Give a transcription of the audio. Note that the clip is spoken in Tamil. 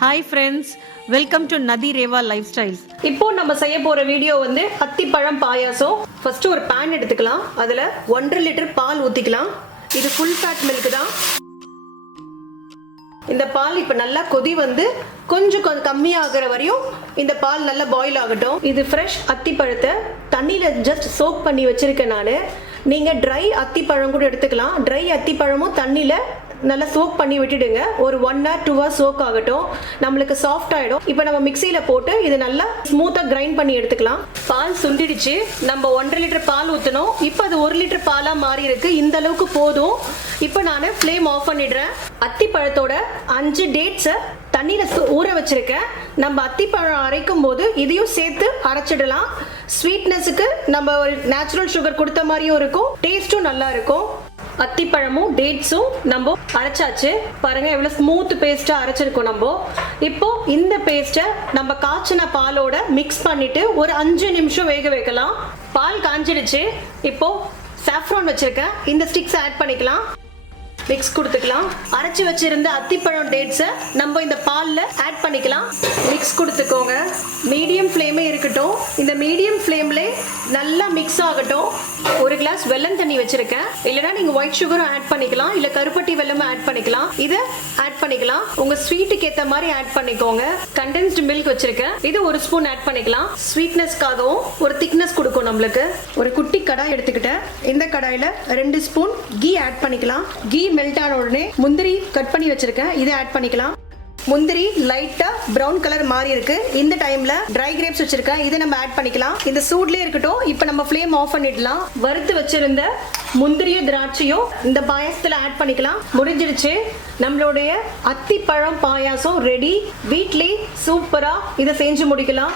ஹாய் ஃப்ரெண்ட்ஸ் வெல்கம் டு நதி ரேவா லைஃப் ஸ்டைல்ஸ் இப்போ நம்ம செய்ய போற வீடியோ வந்து அத்திப்பழம் பாயாசம். ஃபர்ஸ்ட் ஒரு பேன் எடுத்துக்கலாம். அதுல ஒன்றரை லிட்டர் பால் ஊத்திக்கலாம். இது ஃபுல் ஃபேட் மில்க் தான். இந்த பால் இப்போ நல்லா கொதி வந்து கொஞ்சம் கொஞ்சம் கம்மியாகிற வரையும் இந்த பால் நல்லா பாயில் ஆகட்டும். இது ஃப்ரெஷ் அத்திப்பழத்தை தண்ணியில் ஜஸ்ட் சோக் பண்ணி வச்சிருக்கேன் நான். நீங்கள் ட்ரை அத்திப்பழம் கூட எடுத்துக்கலாம். ட்ரை அத்திப்பழமும் தண்ணியில் நல்லா சோக் பண்ணி விட்டுடுங்க. ஒரு one hour two hour soak ஆகட்டும். நம்மளுக்கு சாஃப்ட் ஆகிடும் இப்போ நம்ம மிக்சியில் போட்டு இது நல்லா ஸ்மூத்தாக கிரைண்ட் பண்ணி எடுத்துக்கலாம். பால் சுண்டிடுச்சு. நம்ம ஒன்றரை லிட்டர் பால் ஊற்றணும் இப்போ அது ஒரு லிட்டர் பாலாக மாறி இருக்கு. இந்த அளவுக்கு போதும். இப்போ நான் ஃப்ளேம் ஆஃப் பண்ணிடுறேன். அத்திப்பழத்தோட அஞ்சு டேட்ஸை தண்ணியில் ஊற வச்சிருக்கேன். நம்ம அத்திப்பழம் அரைக்கும் போது இதையும் சேர்த்து அரைச்சிடலாம். ஸ்வீட்னஸுக்கு நம்ம நேச்சுரல் சுகர் கொடுத்த மாதிரியும் இருக்கும். டேஸ்ட்டும் நல்லா இருக்கும். அத்திப்பழமும் டேட்ஸும் நம்ம அரைச்சாச்சு. பாருங்க எவ்வளோ ஸ்மூத் பேஸ்ட்டாக அரைச்சிருக்கோம் நம்ம. இப்போ இந்த பேஸ்ட்டை நம்ம காய்ச்சின பாலோட மிக்ஸ் பண்ணிட்டு ஒரு அஞ்சு நிமிஷம் வேக வைக்கலாம். பால் காஞ்சிடுச்சு. இப்போ சாஃப்ரான் வச்சிருக்கேன். இந்த ஸ்டிக்ஸ் ஆட் பண்ணிக்கலாம். மிக்ஸ் கொடுத்துக்கலாம். அரைச்சி வச்சிருந்த அத்திப்பழம் டேட்ஸை நம்ம இந்த பாலில் ஆட் பண்ணிக்கலாம். மிக்ஸ் கொடுத்துக்கோங்க. மீடியம் ஃப்ளேமே இருக்கட்டும். இந்த மீடியம் ஃப்ளேம்ல நல்லா மிக்ஸ் ஆகட்டும். ஒரு கிளாஸ் வெல்லம் தண்ணி வச்சிருக்கேன். இல்லைன்னா நீங்கள் ஒயிட் சுகரும் ஆட் பண்ணிக்கலாம். இல்லை கருப்பட்டி வெல்லமும் ஆட் பண்ணிக்கலாம். இதை ஆட் பண்ணிக்கலாம். உங்கள் ஸ்வீட்டுக்கு ஏற்ற மாதிரி ஆட் பண்ணிக்கோங்க. கண்டென்ஸ்டு மில்க் வச்சிருக்கேன். இது ஒரு ஸ்பூன் ஆட் பண்ணிக்கலாம். ஸ்வீட்னஸ்க்காகவும் ஒரு திக்னஸ் கொடுக்கும் நம்மளுக்கு. ஒரு குட்டி கடாய் எடுத்துக்கிட்டேன். இந்த கடாயில் ரெண்டு ஸ்பூன் கீ ஆட் பண்ணிக்கலாம். கீ மெல்ட் ஆன உடனே முந்திரி கட் பண்ணி வச்சிருக்கேன். இதை ஆட் பண்ணிக்கலாம். முந்திரி லைட்டா பிரவுன் கலர் மாறி இருக்கு. இந்த டைம்ல ட்ரை கிரேப்ஸ் வச்சிருக்கேன். இதை நம்ம ஆட் பண்ணிக்கலாம். இந்த சூட்லயே இருக்கட்டும். இப்போ நம்ம ஃப்ளேம் ஆஃப் பண்ணிடலாம். வறுத்து வச்சிருந்த முந்திரியும் திராட்சையும் இந்த பாயாசத்துல ஆட் பண்ணிக்கலாம். முடிஞ்சிருச்சு நம்மளுடைய அத்திப்பழம் பாயாசம் ரெடி வீட்லயே சூப்பரா இதை செஞ்சு முடிக்கலாம்.